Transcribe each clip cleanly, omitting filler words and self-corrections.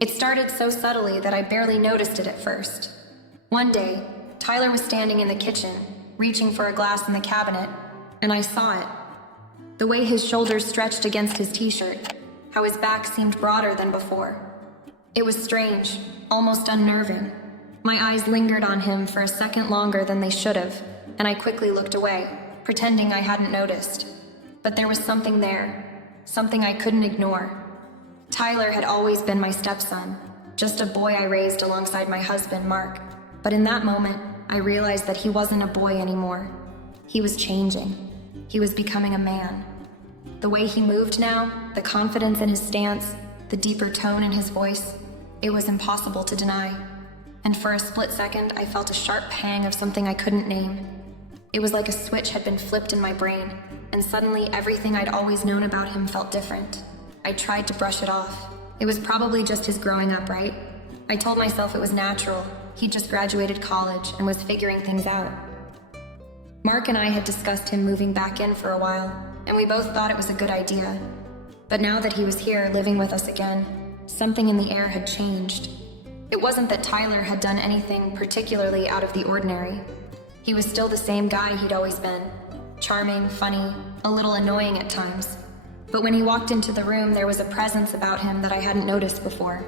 It started so subtly that I barely noticed it at first. One day, Tyler was standing in the kitchen, reaching for a glass in the cabinet, and I saw it. The way his shoulders stretched against his t-shirt, how his back seemed broader than before. It was strange, almost unnerving. My eyes lingered on him for a second longer than they should have, and I quickly looked away, pretending I hadn't noticed. But there was something there, something I couldn't ignore. Tyler had always been my stepson, just a boy I raised alongside my husband, Mark. But in that moment, I realized that he wasn't a boy anymore. He was changing. He was becoming a man. The way he moved now, the confidence in his stance, the deeper tone in his voice, it was impossible to deny. And for a split second, I felt a sharp pang of something I couldn't name. It was like a switch had been flipped in my brain, and suddenly everything I'd always known about him felt different. I tried to brush it off. It was probably just his growing up, right? I told myself it was natural. He'd just graduated college and was figuring things out. Mark and I had discussed him moving back in for a while, and we both thought it was a good idea. But now that he was here living with us again, something in the air had changed. It wasn't that Tyler had done anything particularly out of the ordinary. He was still the same guy he'd always been. Charming, funny, a little annoying at times. But when he walked into the room, there was a presence about him that I hadn't noticed before.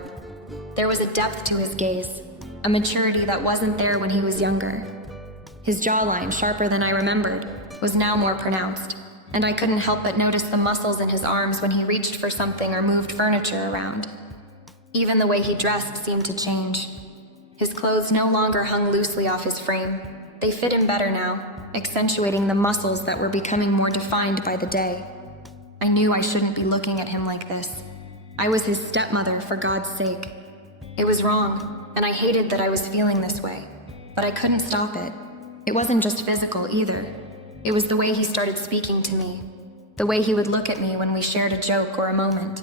There was a depth to his gaze, a maturity that wasn't there when he was younger. His jawline, sharper than I remembered, was now more pronounced, and I couldn't help but notice the muscles in his arms when he reached for something or moved furniture around. Even the way he dressed seemed to change. His clothes no longer hung loosely off his frame. They fit him better now, accentuating the muscles that were becoming more defined by the day. I knew I shouldn't be looking at him like this. I was his stepmother, for God's sake. It was wrong, and I hated that I was feeling this way, but I couldn't stop it. It wasn't just physical either. It was the way he started speaking to me, the way he would look at me when we shared a joke or a moment.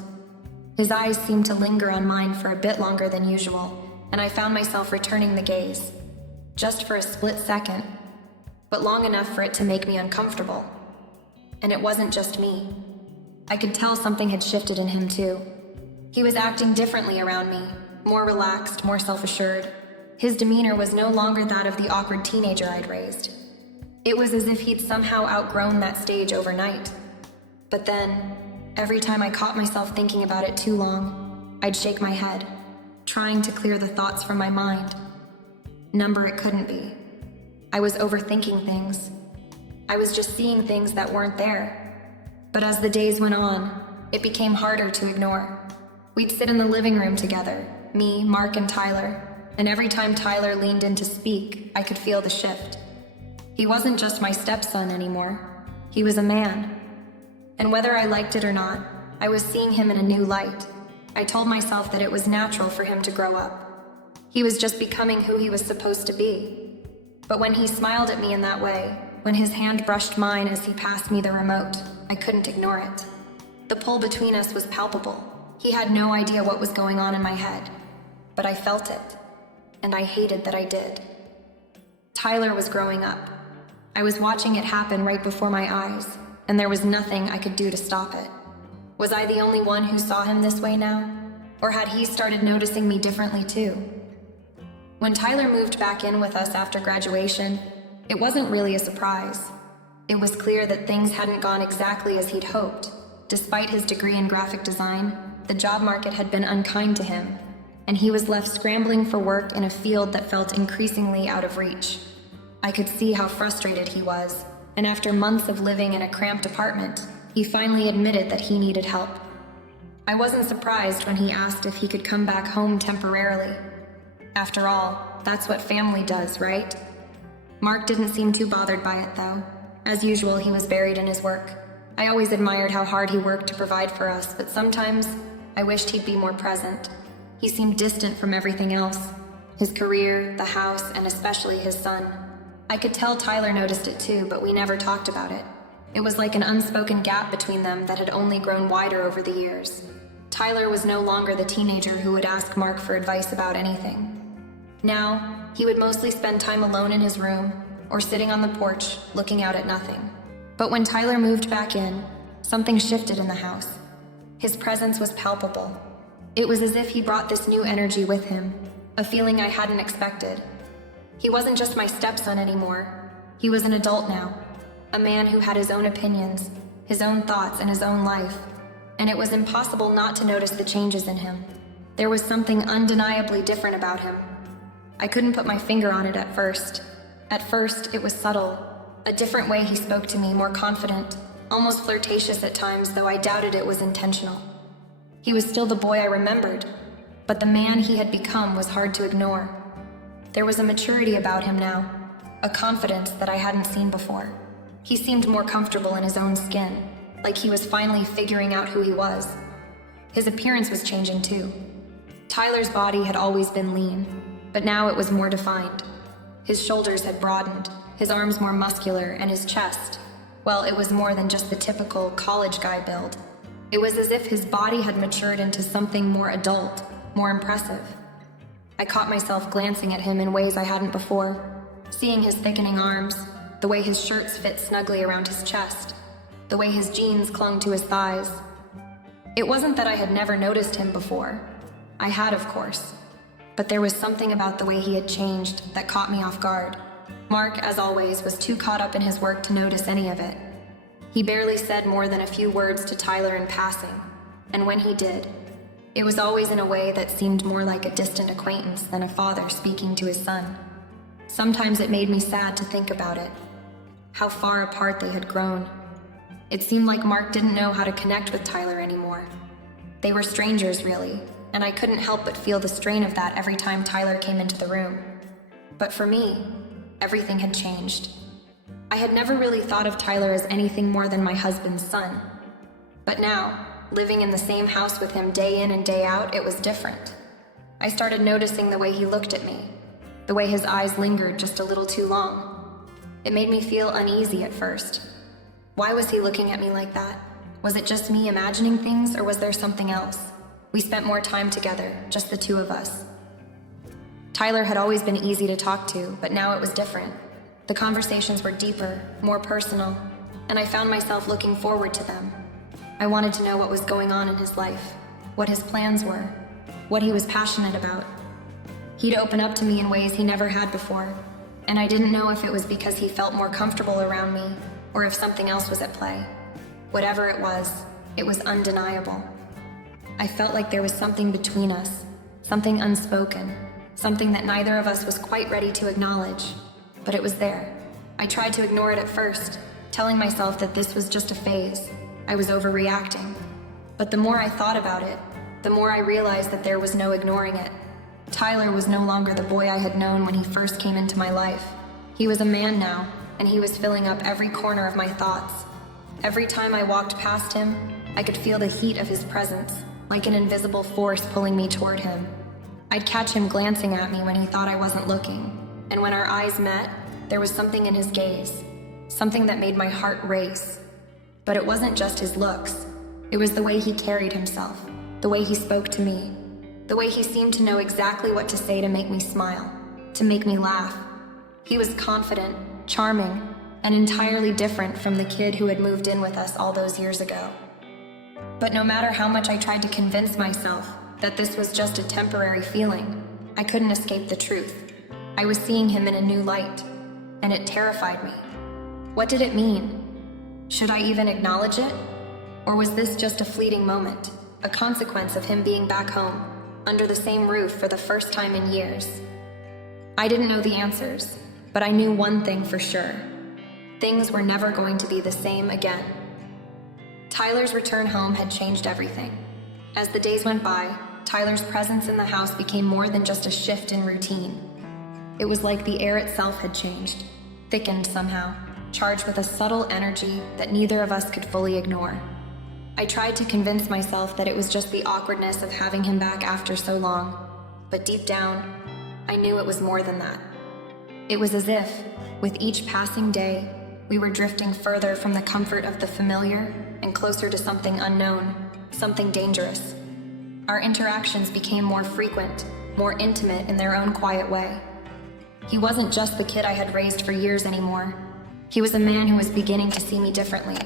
His eyes seemed to linger on mine for a bit longer than usual, and I found myself returning the gaze, just for a split second, but long enough for it to make me uncomfortable. And it wasn't just me. I could tell something had shifted in him too. He was acting differently around me, more relaxed, more self-assured. His demeanor was no longer that of the awkward teenager I'd raised. It was as if he'd somehow outgrown that stage overnight. But then, every time I caught myself thinking about it too long, I'd shake my head, trying to clear the thoughts from my mind. Number it couldn't be. I was overthinking things. I was just seeing things that weren't there. But as the days went on, it became harder to ignore. We'd sit in the living room together, me, Mark, and Tyler, and every time Tyler leaned in to speak, I could feel the shift. He wasn't just my stepson anymore. He was a man. And whether I liked it or not, I was seeing him in a new light. I told myself that it was natural for him to grow up. He was just becoming who he was supposed to be. But when he smiled at me in that way, when his hand brushed mine as he passed me the remote, I couldn't ignore it. The pull between us was palpable. He had no idea what was going on in my head, but I felt it, and I hated that I did. Tyler was growing up. I was watching it happen right before my eyes, and there was nothing I could do to stop it. Was I the only one who saw him this way now? Or had he started noticing me differently too? When Tyler moved back in with us after graduation, it wasn't really a surprise. It was clear that things hadn't gone exactly as he'd hoped. Despite his degree in graphic design, the job market had been unkind to him, and he was left scrambling for work in a field that felt increasingly out of reach. I could see how frustrated he was, and after months of living in a cramped apartment, he finally admitted that he needed help. I wasn't surprised when he asked if he could come back home temporarily. After all, that's what family does, right? Mark didn't seem too bothered by it, though. As usual, he was buried in his work. I always admired how hard he worked to provide for us, but sometimes I wished he'd be more present. He seemed distant from everything else. His career, the house, and especially his son. I could tell Tyler noticed it too, but we never talked about it. It was like an unspoken gap between them that had only grown wider over the years. Tyler was no longer the teenager who would ask Mark for advice about anything. Now, he would mostly spend time alone in his room, or sitting on the porch, looking out at nothing. But when Tyler moved back in, something shifted in the house. His presence was palpable. It was as if he brought this new energy with him, a feeling I hadn't expected. He wasn't just my stepson anymore. He was an adult now, a man who had his own opinions, his own thoughts, and his own life, and it was impossible not to notice the changes in him. There was something undeniably different about him. I couldn't put my finger on it at first. At first, it was subtle, a different way he spoke to me, more confident, almost flirtatious at times, though I doubted it was intentional. He was still the boy I remembered, but the man he had become was hard to ignore. There was a maturity about him now, a confidence that I hadn't seen before. He seemed more comfortable in his own skin, like he was finally figuring out who he was. His appearance was changing too. Tyler's body had always been lean, but now it was more defined. His shoulders had broadened, his arms more muscular, and his chest, well, it was more than just the typical college guy build. It was as if his body had matured into something more adult, more impressive. I caught myself glancing at him in ways I hadn't before, seeing his thickening arms, the way his shirts fit snugly around his chest, the way his jeans clung to his thighs. It wasn't that I had never noticed him before. I had, of course. But there was something about the way he had changed that caught me off guard. Mark, as always, was too caught up in his work to notice any of it. He barely said more than a few words to Tyler in passing, and when he did, it was always in a way that seemed more like a distant acquaintance than a father speaking to his son. Sometimes it made me sad to think about it, how far apart they had grown. It seemed like Mark didn't know how to connect with Tyler anymore. They were strangers, really, and I couldn't help but feel the strain of that every time Tyler came into the room. But for me, everything had changed. I had never really thought of Tyler as anything more than my husband's son. But now, living in the same house with him day in and day out, it was different. I started noticing the way he looked at me, the way his eyes lingered just a little too long. It made me feel uneasy at first. Why was he looking at me like that? Was it just me imagining things, or was there something else? We spent more time together, just the two of us. Tyler had always been easy to talk to, but now it was different. The conversations were deeper, more personal, and I found myself looking forward to them. I wanted to know what was going on in his life, what his plans were, what he was passionate about. He'd open up to me in ways he never had before, and I didn't know if it was because he felt more comfortable around me, or if something else was at play. Whatever it was undeniable. I felt like there was something between us, something unspoken, something that neither of us was quite ready to acknowledge. But it was there. I tried to ignore it at first, telling myself that this was just a phase. I was overreacting. But the more I thought about it, the more I realized that there was no ignoring it. Tyler was no longer the boy I had known when he first came into my life. He was a man now, and he was filling up every corner of my thoughts. Every time I walked past him, I could feel the heat of his presence, like an invisible force pulling me toward him. I'd catch him glancing at me when he thought I wasn't looking. And when our eyes met, there was something in his gaze, something that made my heart race. But it wasn't just his looks. It was the way he carried himself, the way he spoke to me, the way he seemed to know exactly what to say to make me smile, to make me laugh. He was confident, charming, and entirely different from the kid who had moved in with us all those years ago. But no matter how much I tried to convince myself that this was just a temporary feeling, I couldn't escape the truth. I was seeing him in a new light, and it terrified me. What did it mean? Should I even acknowledge it? Or was this just a fleeting moment, a consequence of him being back home, under the same roof for the first time in years? I didn't know the answers, but I knew one thing for sure. Things were never going to be the same again. Tyler's return home had changed everything. As the days went by, Tyler's presence in the house became more than just a shift in routine. It was like the air itself had changed, thickened somehow, charged with a subtle energy that neither of us could fully ignore. I tried to convince myself that it was just the awkwardness of having him back after so long, but deep down, I knew it was more than that. It was as if, with each passing day, we were drifting further from the comfort of the familiar and closer to something unknown, something dangerous. Our interactions became more frequent, more intimate in their own quiet way. He wasn't just the kid I had raised for years anymore. He was a man who was beginning to see me differently.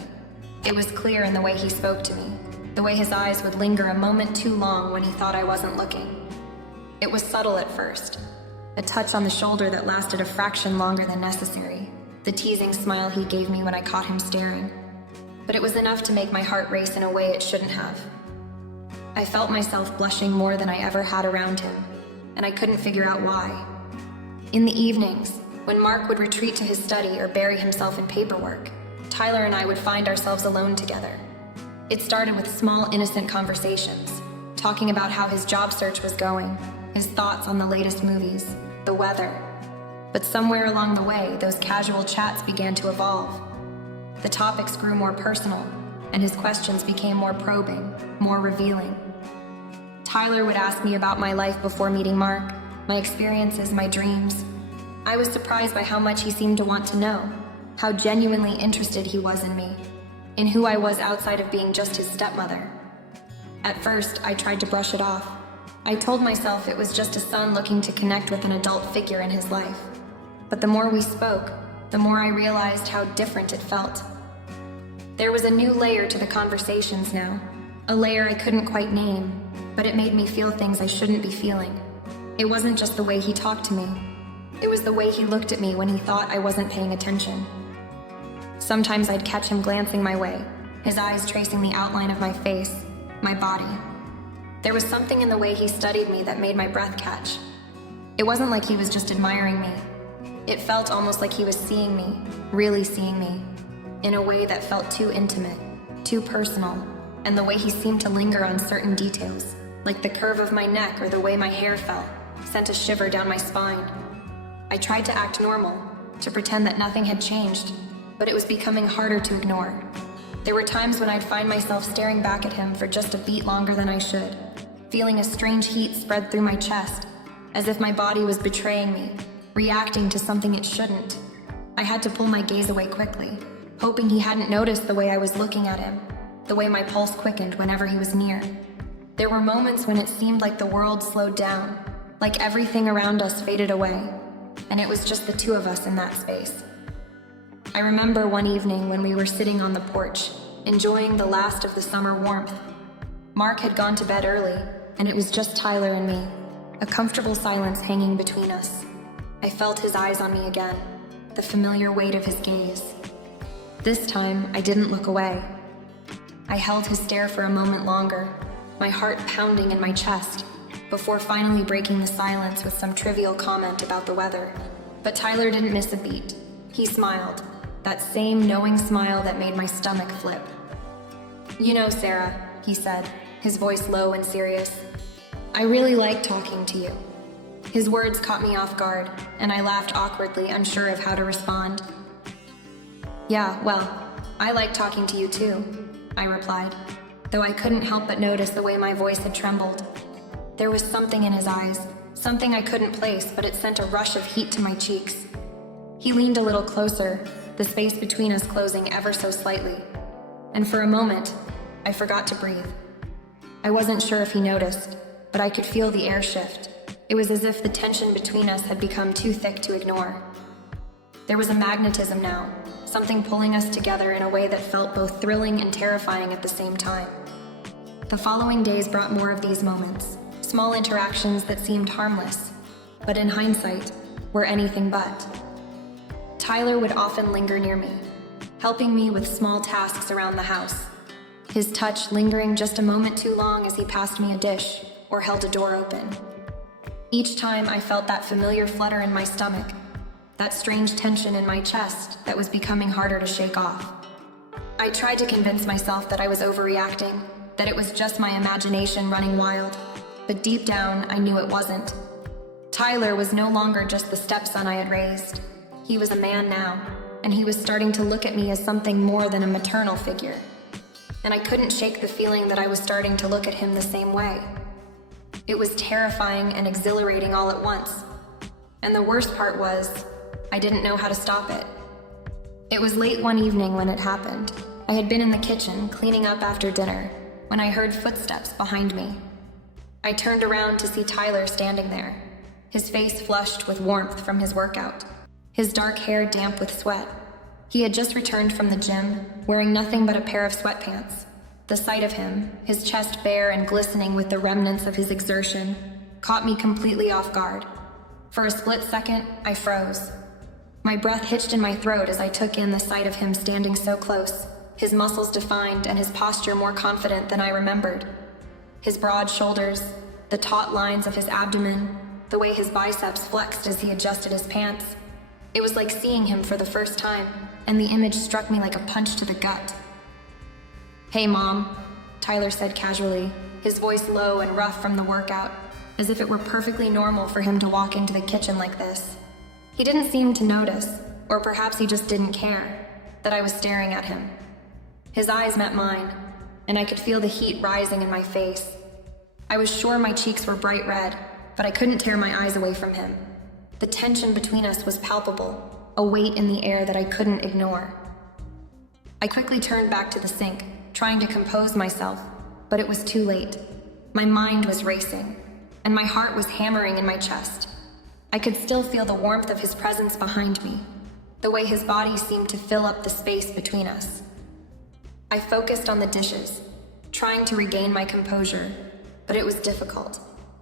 It was clear in the way he spoke to me, The way his eyes would linger a moment too long when he thought I wasn't looking. It was subtle at first. A touch on the shoulder that lasted a fraction longer than necessary. The teasing smile he gave me when I caught him staring. But it was enough to make my heart race in a way it shouldn't have. I felt myself blushing more than I ever had around him, and I couldn't figure out why. In the evenings, when Mark would retreat to his study or bury himself in paperwork, Tyler and I would find ourselves alone together. It started with small, innocent conversations, talking about how his job search was going, his thoughts on the latest movies, the weather. But somewhere along the way, those casual chats began to evolve. The topics grew more personal, and his questions became more probing, more revealing. Tyler would ask me about my life before meeting Mark, my experiences, my dreams. I was surprised by how much he seemed to want to know, how genuinely interested he was in me, in who I was outside of being just his stepmother. At first, I tried to brush it off. I told myself it was just a son looking to connect with an adult figure in his life. But the more we spoke, the more I realized how different it felt. There was a new layer to the conversations now, a layer I couldn't quite name, but it made me feel things I shouldn't be feeling. It wasn't just the way he talked to me. It was the way he looked at me when he thought I wasn't paying attention. Sometimes I'd catch him glancing my way, his eyes tracing the outline of my face, my body. There was something in the way he studied me that made my breath catch. It wasn't like he was just admiring me. It felt almost like he was seeing me, really seeing me, in a way that felt too intimate, too personal, and the way he seemed to linger on certain details, like the curve of my neck or the way my hair fell, sent a shiver down my spine. I tried to act normal, to pretend that nothing had changed, but it was becoming harder to ignore. There were times when I'd find myself staring back at him for just a beat longer than I should, feeling a strange heat spread through my chest, as if my body was betraying me, reacting to something it shouldn't. I had to pull my gaze away quickly, hoping he hadn't noticed the way I was looking at him, the way my pulse quickened whenever he was near. There were moments when it seemed like the world slowed down, like everything around us faded away, and it was just the two of us in that space. I remember one evening when we were sitting on the porch, enjoying the last of the summer warmth. Mark had gone to bed early, and it was just Tyler and me, a comfortable silence hanging between us. I felt his eyes on me again, the familiar weight of his gaze. This time, I didn't look away. I held his stare for a moment longer, my heart pounding in my chest, before finally breaking the silence with some trivial comment about the weather. But Tyler didn't miss a beat. He smiled, that same knowing smile that made my stomach flip. "You know, Sarah," he said, his voice low and serious, "I really like talking to you." His words caught me off guard, and I laughed awkwardly, unsure of how to respond. "Yeah, well, I like talking to you too," I replied, though I couldn't help but notice the way my voice had trembled. There was something in his eyes, something I couldn't place, but it sent a rush of heat to my cheeks. He leaned a little closer, the space between us closing ever so slightly, and for a moment, I forgot to breathe. I wasn't sure if he noticed, but I could feel the air shift. It was as if the tension between us had become too thick to ignore. There was a magnetism now, something pulling us together in a way that felt both thrilling and terrifying at the same time. The following days brought more of these moments, small interactions that seemed harmless, but in hindsight, were anything but. Tyler would often linger near me, helping me with small tasks around the house, his touch lingering just a moment too long as he passed me a dish or held a door open. Each time I felt that familiar flutter in my stomach, that strange tension in my chest that was becoming harder to shake off. I tried to convince myself that I was overreacting, that it was just my imagination running wild, but deep down I knew it wasn't. Tyler was no longer just the stepson I had raised. He was a man now, and he was starting to look at me as something more than a maternal figure. And I couldn't shake the feeling that I was starting to look at him the same way. It was terrifying and exhilarating all at once. And the worst part was, I didn't know how to stop it. It was late one evening when it happened. I had been in the kitchen, cleaning up after dinner, when I heard footsteps behind me. I turned around to see Tyler standing there, his face flushed with warmth from his workout, his dark hair damp with sweat. He had just returned from the gym, wearing nothing but a pair of sweatpants. The sight of him, his chest bare and glistening with the remnants of his exertion, caught me completely off guard. For a split second, I froze. My breath hitched in my throat as I took in the sight of him standing so close, his muscles defined and his posture more confident than I remembered. His broad shoulders, the taut lines of his abdomen, the way his biceps flexed as he adjusted his pants. It was like seeing him for the first time, and the image struck me like a punch to the gut. "Hey, Mom," Tyler said casually, his voice low and rough from the workout, as if it were perfectly normal for him to walk into the kitchen like this. He didn't seem to notice, or perhaps he just didn't care, that I was staring at him. His eyes met mine, and I could feel the heat rising in my face. I was sure my cheeks were bright red, but I couldn't tear my eyes away from him. The tension between us was palpable, a weight in the air that I couldn't ignore. I quickly turned back to the sink, trying to compose myself, but it was too late. My mind was racing, and my heart was hammering in my chest. I could still feel the warmth of his presence behind me, the way his body seemed to fill up the space between us. I focused on the dishes, trying to regain my composure, but it was difficult.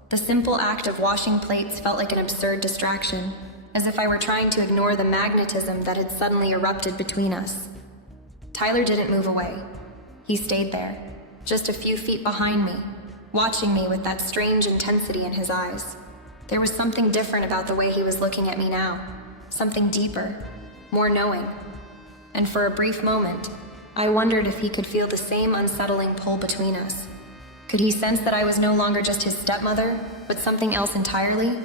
The simple act of washing plates felt like an absurd distraction, as if I were trying to ignore the magnetism that had suddenly erupted between us. Tyler didn't move away. He stayed there, just a few feet behind me, watching me with that strange intensity in his eyes. There was something different about the way he was looking at me now, something deeper, more knowing. And for a brief moment, I wondered if he could feel the same unsettling pull between us. Could he sense that I was no longer just his stepmother, but something else entirely?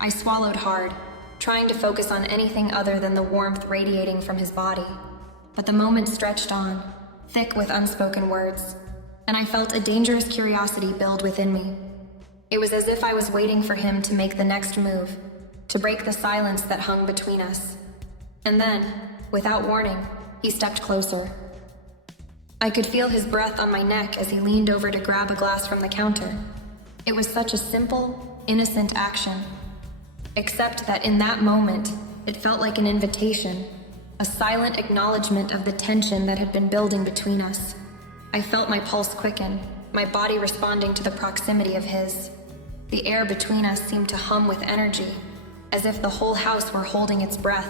I swallowed hard, trying to focus on anything other than the warmth radiating from his body. But the moment stretched on, thick with unspoken words, and I felt a dangerous curiosity build within me. It was as if I was waiting for him to make the next move, to break the silence that hung between us. And then, without warning, he stepped closer. I could feel his breath on my neck as he leaned over to grab a glass from the counter. It was such a simple, innocent action. Except that in that moment, it felt like an invitation, a silent acknowledgement of the tension that had been building between us. I felt my pulse quicken, my body responding to the proximity of his. The air between us seemed to hum with energy, as if the whole house were holding its breath.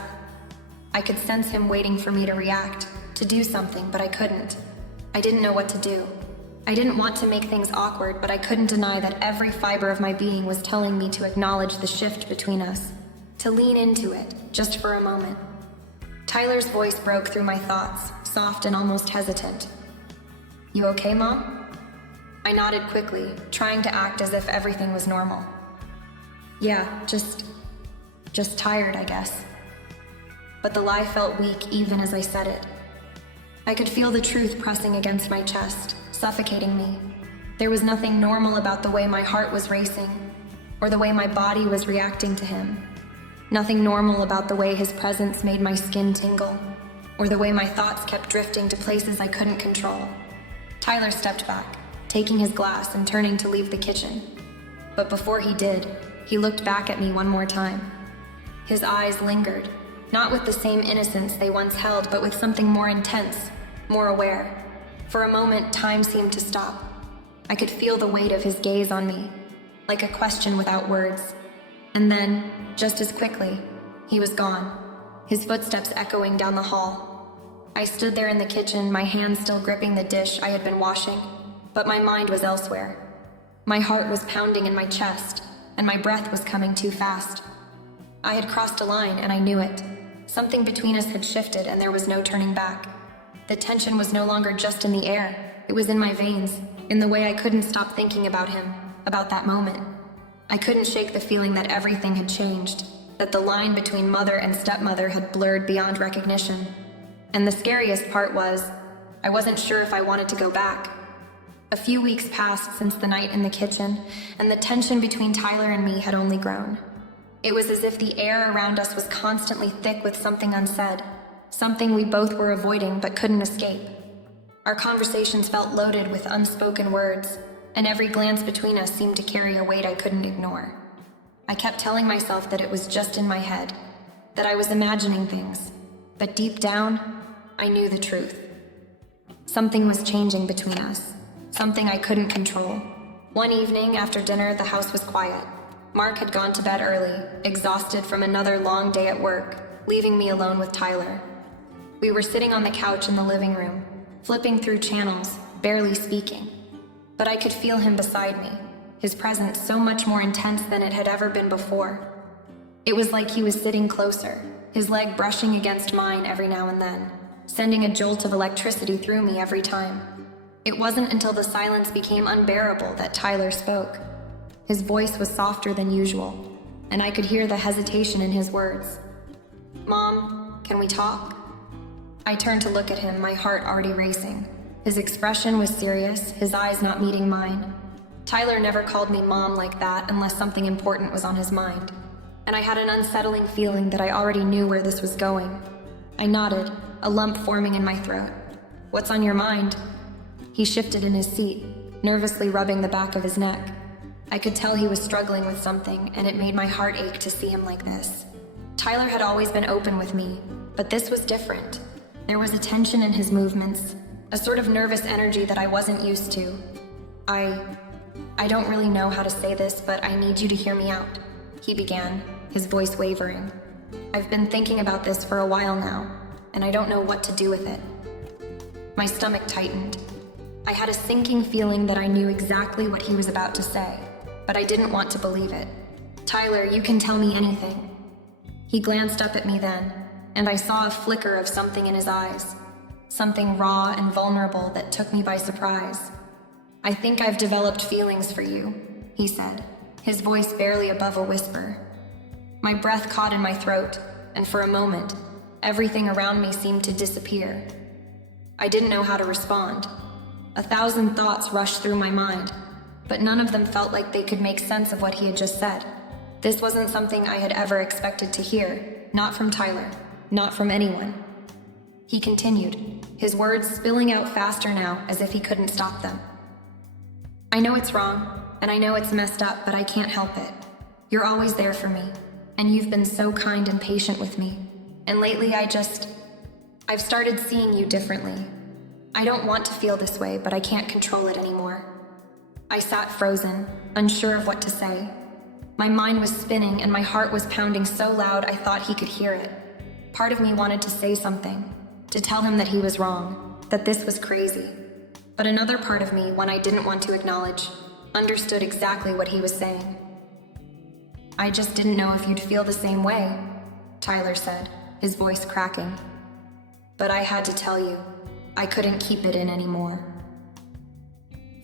I could sense him waiting for me to react, to do something, but I couldn't. I didn't know what to do. I didn't want to make things awkward, but I couldn't deny that every fiber of my being was telling me to acknowledge the shift between us, to lean into it, just for a moment. Tyler's voice broke through my thoughts, soft and almost hesitant. "You okay, Mom?" I nodded quickly, trying to act as if everything was normal. "Yeah, just tired, I guess." But the lie felt weak even as I said it. I could feel the truth pressing against my chest, suffocating me. There was nothing normal about the way my heart was racing, or the way my body was reacting to him. Nothing normal about the way his presence made my skin tingle, or the way my thoughts kept drifting to places I couldn't control. Tyler stepped back, taking his glass and turning to leave the kitchen. But before he did, he looked back at me one more time. His eyes lingered, not with the same innocence they once held, but with something more intense, more aware. For a moment, time seemed to stop. I could feel the weight of his gaze on me, like a question without words. And then, just as quickly, he was gone, his footsteps echoing down the hall. I stood there in the kitchen, my hands still gripping the dish I had been washing, but my mind was elsewhere. My heart was pounding in my chest, and my breath was coming too fast. I had crossed a line, and I knew it. Something between us had shifted, and there was no turning back. The tension was no longer just in the air. It was in my veins, in the way I couldn't stop thinking about him, about that moment. I couldn't shake the feeling that everything had changed, that the line between mother and stepmother had blurred beyond recognition. And the scariest part was, I wasn't sure if I wanted to go back. A few weeks passed since the night in the kitchen, and the tension between Tyler and me had only grown. It was as if the air around us was constantly thick with something unsaid, something we both were avoiding but couldn't escape. Our conversations felt loaded with unspoken words, and every glance between us seemed to carry a weight I couldn't ignore. I kept telling myself that it was just in my head, that I was imagining things, but deep down, I knew the truth. Something was changing between us, something I couldn't control. One evening after dinner, the house was quiet. Mark had gone to bed early, exhausted from another long day at work, leaving me alone with Tyler. We were sitting on the couch in the living room, flipping through channels, barely speaking. But I could feel him beside me, his presence so much more intense than it had ever been before. It was like he was sitting closer, his leg brushing against mine every now and then, sending a jolt of electricity through me every time. It wasn't until the silence became unbearable that Tyler spoke. His voice was softer than usual, and I could hear the hesitation in his words. "Mom, can we talk?" I turned to look at him, my heart already racing. His expression was serious, his eyes not meeting mine. Tyler never called me mom like that unless something important was on his mind, and I had an unsettling feeling that I already knew where this was going. I nodded, a lump forming in my throat. "What's on your mind?" He shifted in his seat, nervously rubbing the back of his neck. I could tell he was struggling with something, and it made my heart ache to see him like this. Tyler had always been open with me, but this was different. There was a tension in his movements, a sort of nervous energy that I wasn't used to. I don't really know how to say this, but I need you to hear me out," he began, his voice wavering. "I've been thinking about this for a while now, and I don't know what to do with it." My stomach tightened. I had a sinking feeling that I knew exactly what he was about to say, but I didn't want to believe it. "Tyler, you can tell me anything." He glanced up at me then, and I saw a flicker of something in his eyes, something raw and vulnerable that took me by surprise. "I think I've developed feelings for you," he said, his voice barely above a whisper. My breath caught in my throat, and for a moment, everything around me seemed to disappear. I didn't know how to respond. 1,000 thoughts rushed through my mind, but none of them felt like they could make sense of what he had just said. This wasn't something I had ever expected to hear, not from Tyler, not from anyone. He continued, his words spilling out faster now as if he couldn't stop them. "I know it's wrong, and I know it's messed up, but I can't help it. You're always there for me, and you've been so kind and patient with me. And lately I've started seeing you differently. I don't want to feel this way, but I can't control it anymore." I sat frozen, unsure of what to say. My mind was spinning and my heart was pounding so loud I thought he could hear it. Part of me wanted to say something, to tell him that he was wrong, that this was crazy. But another part of me, one I didn't want to acknowledge, understood exactly what he was saying. "I just didn't know if you'd feel the same way," Tyler said, his voice cracking. "But I had to tell you. I couldn't keep it in anymore."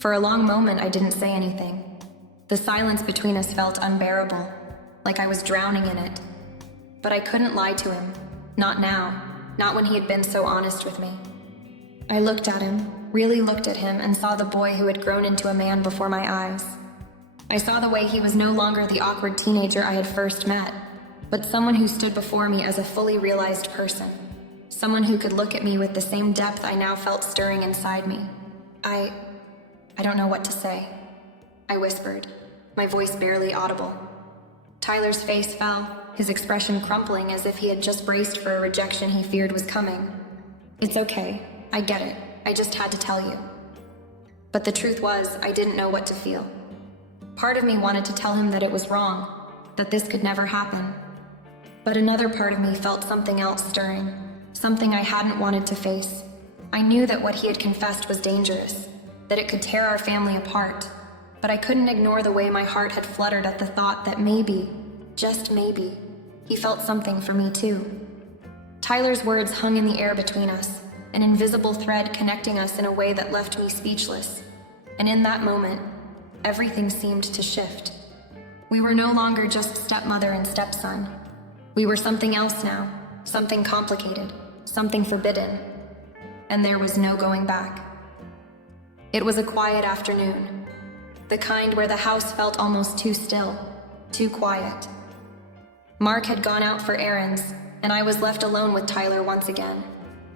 For a long moment, I didn't say anything. The silence between us felt unbearable, like I was drowning in it. But I couldn't lie to him. Not now, not when he had been so honest with me. I looked at him, really looked at him, and saw the boy who had grown into a man before my eyes. I saw the way he was no longer the awkward teenager I had first met, but someone who stood before me as a fully realized person. Someone who could look at me with the same depth I now felt stirring inside me. I don't know what to say," I whispered, my voice barely audible. Tyler's face fell, his expression crumpling as if he had just braced for a rejection he feared was coming. "It's okay, I get it, I just had to tell you." But the truth was, I didn't know what to feel. Part of me wanted to tell him that it was wrong, that this could never happen. But another part of me felt something else stirring, something I hadn't wanted to face. I knew that what he had confessed was dangerous, that it could tear our family apart, but I couldn't ignore the way my heart had fluttered at the thought that maybe, just maybe, he felt something for me too. Tyler's words hung in the air between us, an invisible thread connecting us in a way that left me speechless. And in that moment, everything seemed to shift. We were no longer just stepmother and stepson. We were something else now, something complicated, something forbidden. And there was no going back. It was a quiet afternoon, the kind where the house felt almost too still, too quiet. Mark had gone out for errands, and I was left alone with Tyler once again.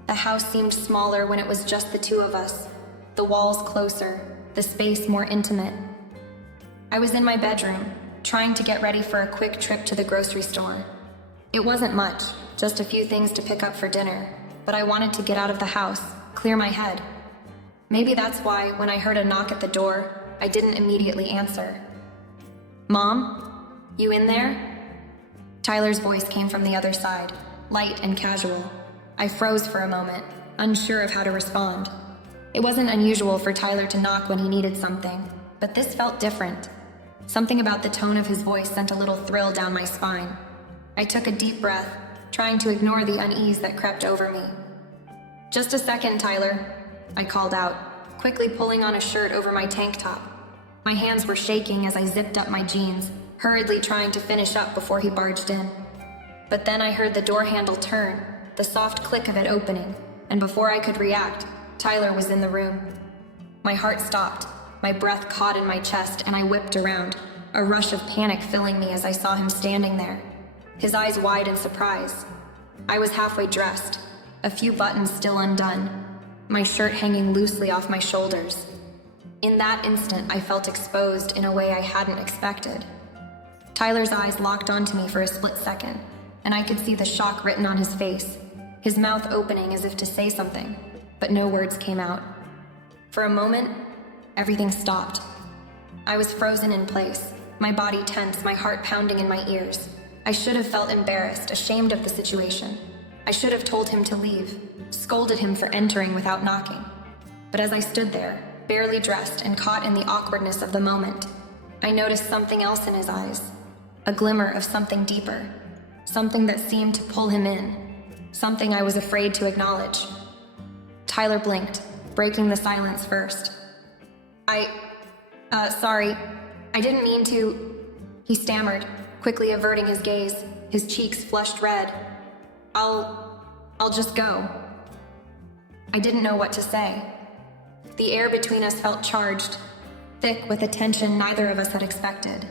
The house seemed smaller when it was just the two of us, the walls closer, the space more intimate. I was in my bedroom, trying to get ready for a quick trip to the grocery store. It wasn't much, just a few things to pick up for dinner, but I wanted to get out of the house, clear my head. Maybe that's why, when I heard a knock at the door, I didn't immediately answer. "Mom? You in there?" Tyler's voice came from the other side, light and casual. I froze for a moment, unsure of how to respond. It wasn't unusual for Tyler to knock when he needed something, but this felt different. Something about the tone of his voice sent a little thrill down my spine. I took a deep breath, trying to ignore the unease that crept over me. "Just a second, Tyler," I called out, quickly pulling on a shirt over my tank top. My hands were shaking as I zipped up my jeans, hurriedly trying to finish up before he barged in. But then I heard the door handle turn, the soft click of it opening, and before I could react, Tyler was in the room. My heart stopped, my breath caught in my chest, and I whipped around, a rush of panic filling me as I saw him standing there, his eyes wide in surprise. I was halfway dressed, a few buttons still undone, my shirt hanging loosely off my shoulders. In that instant, I felt exposed in a way I hadn't expected. Tyler's eyes locked onto me for a split second, and I could see the shock written on his face, his mouth opening as if to say something, but no words came out. For a moment, everything stopped. I was frozen in place, my body tense, my heart pounding in my ears. I should have felt embarrassed, ashamed of the situation. I should have told him to leave, scolded him for entering without knocking. But as I stood there, barely dressed and caught in the awkwardness of the moment, I noticed something else in his eyes, a glimmer of something deeper, something that seemed to pull him in, something I was afraid to acknowledge. Tyler blinked, breaking the silence first. Sorry, I didn't mean to," he stammered, quickly averting his gaze, his cheeks flushed red. I'll just go." I didn't know what to say. The air between us felt charged, thick with a tension neither of us had expected.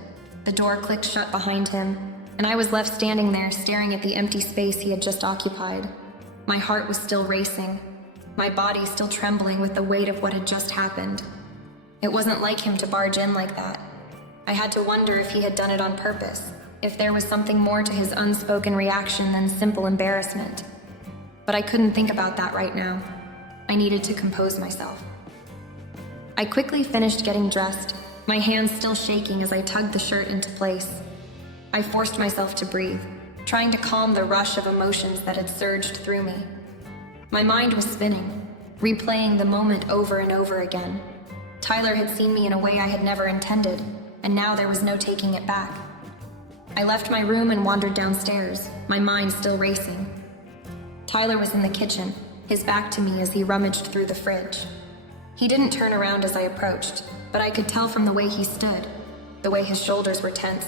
The door clicked shut behind him, and I was left standing there staring at the empty space he had just occupied. My heart was still racing, my body still trembling with the weight of what had just happened. It wasn't like him to barge in like that. I had to wonder if he had done it on purpose, if there was something more to his unspoken reaction than simple embarrassment. But I couldn't think about that right now. I needed to compose myself. I quickly finished getting dressed, my hands still shaking as I tugged the shirt into place. I forced myself to breathe, trying to calm the rush of emotions that had surged through me. My mind was spinning, replaying the moment over and over again. Tyler had seen me in a way I had never intended, and now there was no taking it back. I left my room and wandered downstairs, my mind still racing. Tyler was in the kitchen, his back to me as he rummaged through the fridge. He didn't turn around as I approached, but I could tell from the way he stood, the way his shoulders were tense,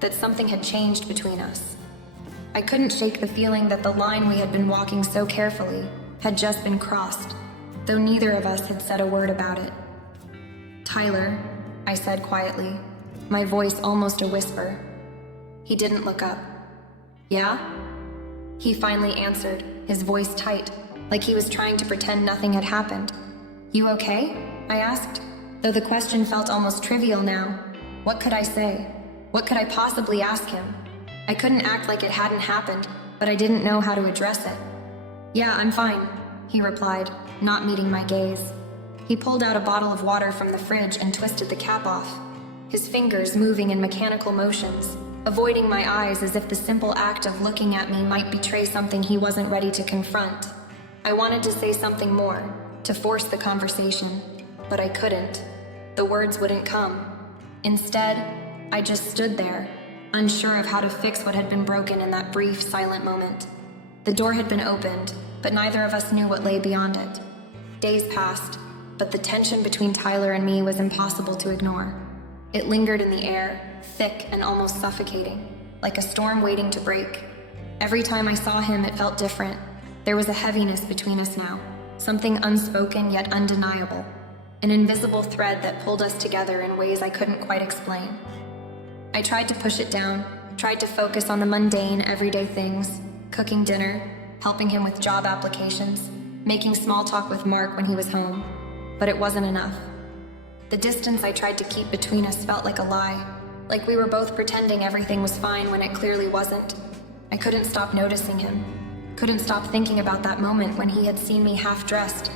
that something had changed between us. I couldn't shake the feeling that the line we had been walking so carefully had just been crossed, though neither of us had said a word about it. "Tyler," I said quietly, my voice almost a whisper. He didn't look up. "Yeah?" He finally answered, his voice tight, like he was trying to pretend nothing had happened. "You okay?" I asked, though the question felt almost trivial now. What could I say? What could I possibly ask him? I couldn't act like it hadn't happened, but I didn't know how to address it. "Yeah, I'm fine," he replied, not meeting my gaze. He pulled out a bottle of water from the fridge and twisted the cap off, his fingers moving in mechanical motions, avoiding my eyes as if the simple act of looking at me might betray something he wasn't ready to confront. I wanted to say something more, to force the conversation, but I couldn't. The words wouldn't come. Instead, I just stood there, unsure of how to fix what had been broken in that brief, silent moment. The door had been opened, but neither of us knew what lay beyond it. Days passed, but the tension between Tyler and me was impossible to ignore. It lingered in the air, thick and almost suffocating, like a storm waiting to break. Every time I saw him, it felt different. There was a heaviness between us now, something unspoken yet undeniable, an invisible thread that pulled us together in ways I couldn't quite explain. I tried to push it down, tried to focus on the mundane, everyday things, cooking dinner, helping him with job applications, making small talk with Mark when he was home, but it wasn't enough. The distance I tried to keep between us felt like a lie, like we were both pretending everything was fine when it clearly wasn't. I couldn't stop noticing him, couldn't stop thinking about that moment when he had seen me half-dressed,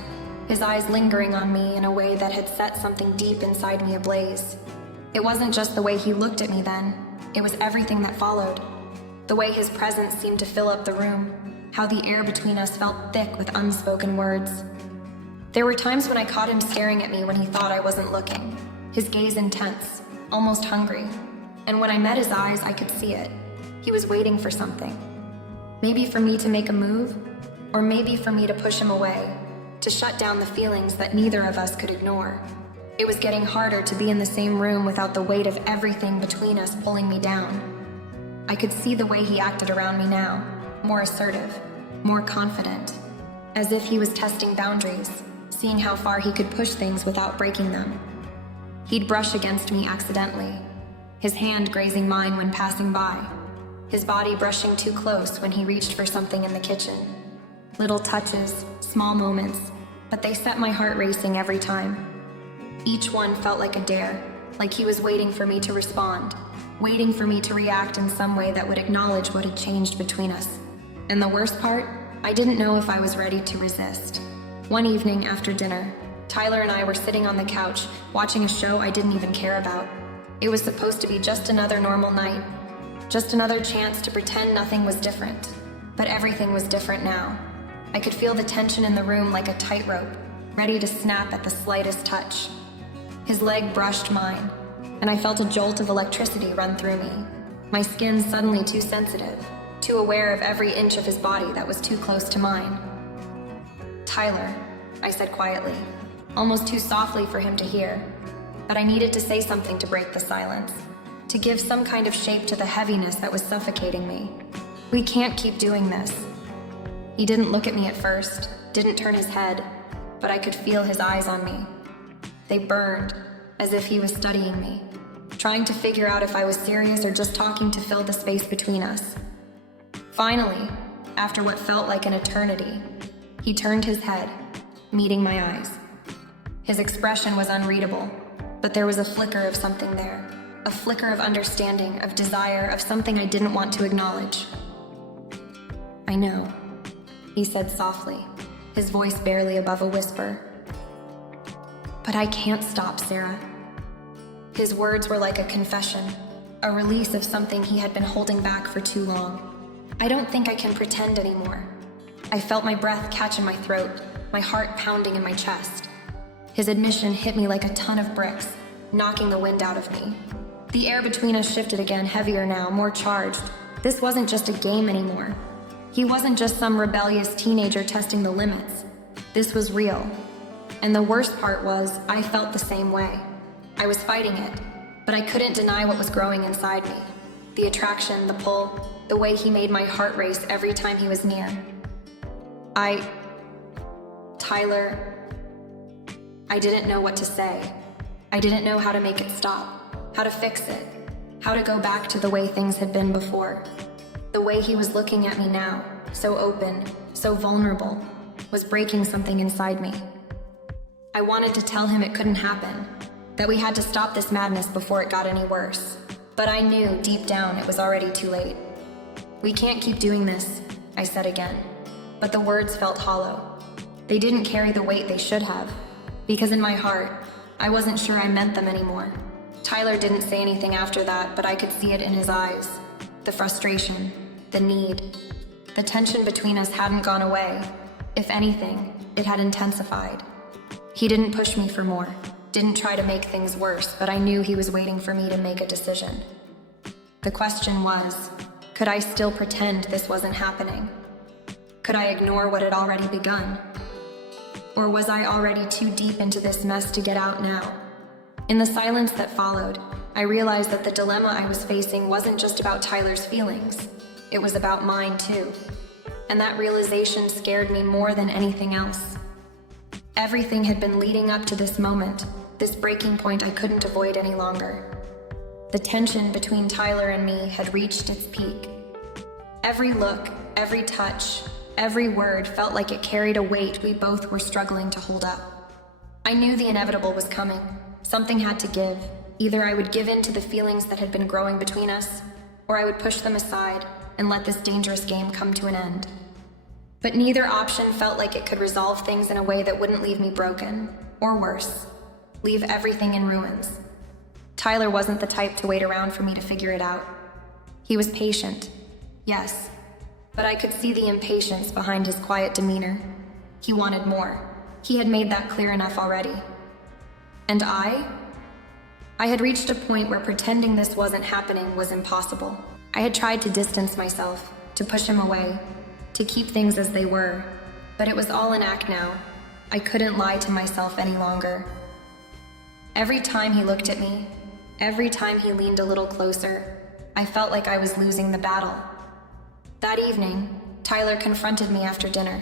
his eyes lingering on me in a way that had set something deep inside me ablaze. It wasn't just the way he looked at me then, it was everything that followed. The way his presence seemed to fill up the room, how the air between us felt thick with unspoken words. There were times when I caught him staring at me when he thought I wasn't looking, his gaze intense, almost hungry. And when I met his eyes, I could see it. He was waiting for something. Maybe for me to make a move, or maybe for me to push him away, to shut down the feelings that neither of us could ignore. It was getting harder to be in the same room without the weight of everything between us pulling me down. I could see the way he acted around me now, more assertive, more confident, as if he was testing boundaries, seeing how far he could push things without breaking them. He'd brush against me accidentally, his hand grazing mine when passing by, his body brushing too close when he reached for something in the kitchen. Little touches, small moments, but they set my heart racing every time. Each one felt like a dare, like he was waiting for me to respond, waiting for me to react in some way that would acknowledge what had changed between us. And the worst part, I didn't know if I was ready to resist. One evening after dinner, Tyler and I were sitting on the couch, watching a show I didn't even care about. It was supposed to be just another normal night, just another chance to pretend nothing was different. But everything was different now. I could feel the tension in the room like a tightrope, ready to snap at the slightest touch. His leg brushed mine, and I felt a jolt of electricity run through me. My skin suddenly too sensitive, too aware of every inch of his body that was too close to mine. "Tyler," I said quietly, almost too softly for him to hear. But I needed to say something to break the silence, to give some kind of shape to the heaviness that was suffocating me. "We can't keep doing this." He didn't look at me at first, didn't turn his head, but I could feel his eyes on me. They burned, as if he was studying me, trying to figure out if I was serious or just talking to fill the space between us. Finally, after what felt like an eternity, he turned his head, meeting my eyes. His expression was unreadable, but there was a flicker of something there, a flicker of understanding, of desire, of something I didn't want to acknowledge. "I know," he said softly, his voice barely above a whisper. "But I can't stop, Sarah." His words were like a confession, a release of something he had been holding back for too long. "I don't think I can pretend anymore." I felt my breath catch in my throat, my heart pounding in my chest. His admission hit me like a ton of bricks, knocking the wind out of me. The air between us shifted again, heavier now, more charged. This wasn't just a game anymore. He wasn't just some rebellious teenager testing the limits. This was real. And the worst part was, I felt the same way. I was fighting it, but I couldn't deny what was growing inside me. The attraction, the pull, the way he made my heart race every time he was near. Tyler, I didn't know what to say. I didn't know how to make it stop, how to fix it, how to go back to the way things had been before. The way he was looking at me now, so open, so vulnerable, was breaking something inside me. I wanted to tell him it couldn't happen, that we had to stop this madness before it got any worse. But I knew deep down it was already too late. "We can't keep doing this," I said again. But the words felt hollow. They didn't carry the weight they should have, because in my heart, I wasn't sure I meant them anymore. Tyler didn't say anything after that, but I could see it in his eyes. The frustration, the need. The tension between us hadn't gone away. If anything, it had intensified. He didn't push me for more, didn't try to make things worse, but I knew he was waiting for me to make a decision. The question was, could I still pretend this wasn't happening? Could I ignore what had already begun? Or was I already too deep into this mess to get out now? In the silence that followed, I realized that the dilemma I was facing wasn't just about Tyler's feelings. It was about mine too. And that realization scared me more than anything else. Everything had been leading up to this moment, this breaking point I couldn't avoid any longer. The tension between Tyler and me had reached its peak. Every look, every touch, every word felt like it carried a weight we both were struggling to hold up. I knew the inevitable was coming. Something had to give. Either I would give in to the feelings that had been growing between us, or I would push them aside and let this dangerous game come to an end. But neither option felt like it could resolve things in a way that wouldn't leave me broken, or worse, leave everything in ruins. Tyler wasn't the type to wait around for me to figure it out. He was patient, yes, but I could see the impatience behind his quiet demeanor. He wanted more. He had made that clear enough already. And I had reached a point where pretending this wasn't happening was impossible. I had tried to distance myself, to push him away, to keep things as they were, but it was all an act now. I couldn't lie to myself any longer. Every time he looked at me, every time he leaned a little closer, I felt like I was losing the battle. That evening, Tyler confronted me after dinner.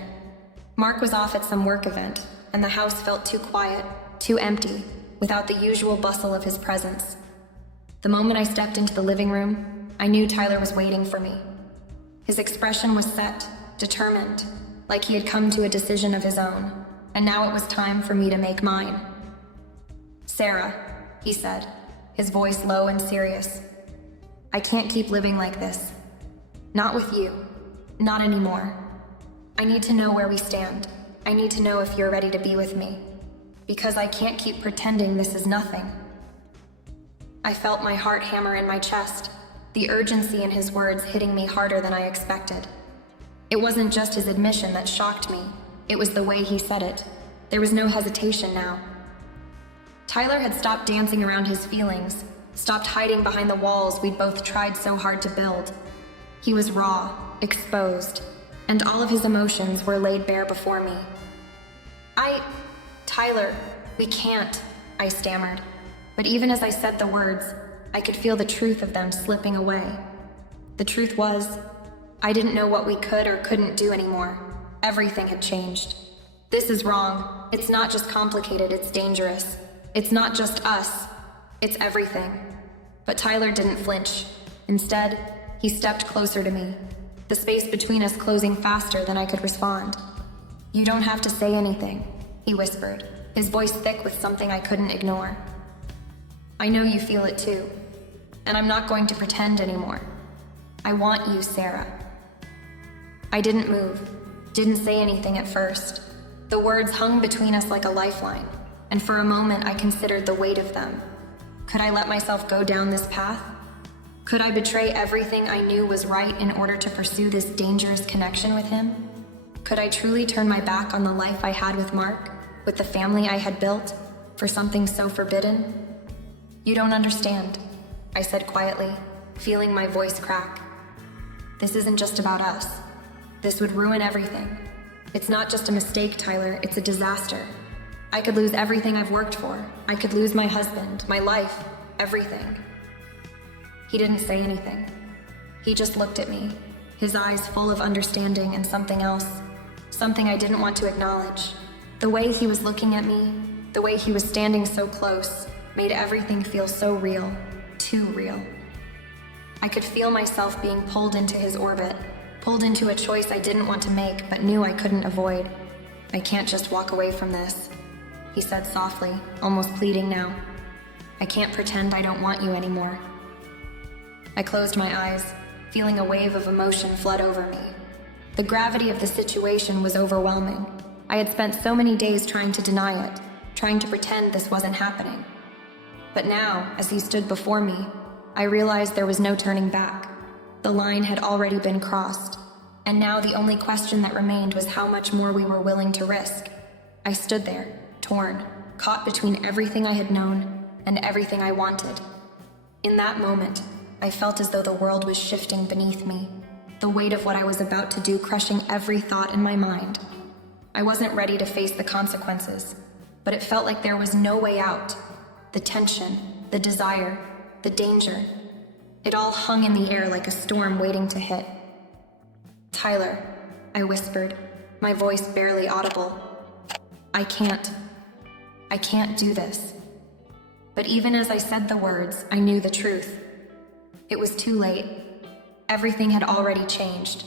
Mark was off at some work event, and the house felt too quiet, too empty, without the usual bustle of his presence. The moment I stepped into the living room, I knew Tyler was waiting for me. His expression was set, determined, like he had come to a decision of his own, and now it was time for me to make mine. "Sarah," he said, his voice low and serious, "I can't keep living like this. Not with you. Not anymore. I need to know where we stand. I need to know if you're ready to be with me. Because I can't keep pretending this is nothing." I felt my heart hammer in my chest, the urgency in his words hitting me harder than I expected. It wasn't just his admission that shocked me, it was the way he said it. There was no hesitation now. Tyler had stopped dancing around his feelings, stopped hiding behind the walls we'd both tried so hard to build. He was raw, exposed, and all of his emotions were laid bare before me. Tyler, we can't," I stammered. But even as I said the words, I could feel the truth of them slipping away. The truth was, I didn't know what we could or couldn't do anymore. Everything had changed. This is wrong. It's not just complicated, it's dangerous. It's not just us. It's everything. But Tyler didn't flinch. Instead, he stepped closer to me, the space between us closing faster than I could respond. "You don't have to say anything," he whispered, his voice thick with something I couldn't ignore. "I know you feel it too, and I'm not going to pretend anymore. I want you, Sarah." I didn't move, didn't say anything at first. The words hung between us like a lifeline, and for a moment I considered the weight of them. Could I let myself go down this path? Could I betray everything I knew was right in order to pursue this dangerous connection with him? Could I truly turn my back on the life I had with Mark, with the family I had built, for something so forbidden? "You don't understand," I said quietly, feeling my voice crack. "This isn't just about us. This would ruin everything. It's not just a mistake, Tyler, it's a disaster. I could lose everything I've worked for. I could lose my husband, my life, everything." He didn't say anything. He just looked at me, his eyes full of understanding and something else, something I didn't want to acknowledge. The way he was looking at me, the way he was standing so close, made everything feel so real, too real. I could feel myself being pulled into his orbit, pulled into a choice I didn't want to make but knew I couldn't avoid. "I can't just walk away from this," he said softly, almost pleading now. "I can't pretend I don't want you anymore." I closed my eyes, feeling a wave of emotion flood over me. The gravity of the situation was overwhelming. I had spent so many days trying to deny it, trying to pretend this wasn't happening. But now, as he stood before me, I realized there was no turning back. The line had already been crossed, and now the only question that remained was how much more we were willing to risk. I stood there, torn, caught between everything I had known and everything I wanted. In that moment, I felt as though the world was shifting beneath me, the weight of what I was about to do crushing every thought in my mind. I wasn't ready to face the consequences, but it felt like there was no way out. The tension, the desire, the danger, it all hung in the air like a storm waiting to hit. "Tyler," I whispered, my voice barely audible. I can't do this." But even as I said the words, I knew the truth. It was too late. Everything had already changed.